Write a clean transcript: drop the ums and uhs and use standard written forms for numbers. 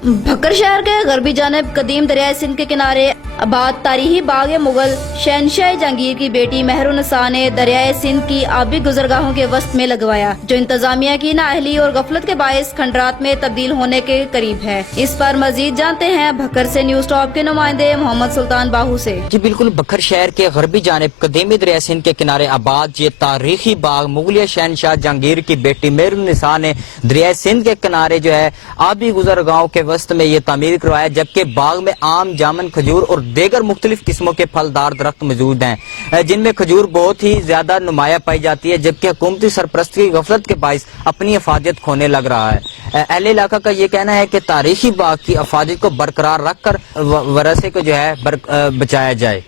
भक्कर शहर के गरबी जानिब कदीम दरिया सिंध के किनारे आबाद तारीखी बाग मुगल शहनशाह जहांगीर की बेटी मेहरुन्निसा ने दरियाए सिंध की आबी गुजरगाहों के वस्त में लगवाया, जो इंतजामिया की नाअहली और गफलत के बायस खंडरात में तब्दील होने के करीब है। इस पर मजीद जानते हैं भक्कर से न्यूज टॉप के नुमाइंदे मोहम्मद सुल्तान बाहू से। जी बिल्कुल, भक्कर शहर के गरबी जानिब कदीमी दरिया सिंध के किनारे आबाद ये तारीखी बाग मुगलिया शहनशाह जहांगीर की बेटी मेहरुन्निसा ने दरिया सिंध के किनारे जो है आबी गुजरगाहों के वस्त में ये तामीर करवाया, जबकि बाग में आम, जामुन, खजूर और देगर मुख्तलिफ किस्मों के फलदार दरख्त मौजूद हैं, जिनमें खजूर बहुत ही ज्यादा नुमाया पाई जाती है, जबकि हुकूमती सरपरस्ती की गफलत के बायस अपनी अफादियत खोने लग रहा है। अहले इलाका का ये कहना है कि तारीखी बाग की अफादियत को बरकरार रखकर वरसे को जो है बचाया जाए।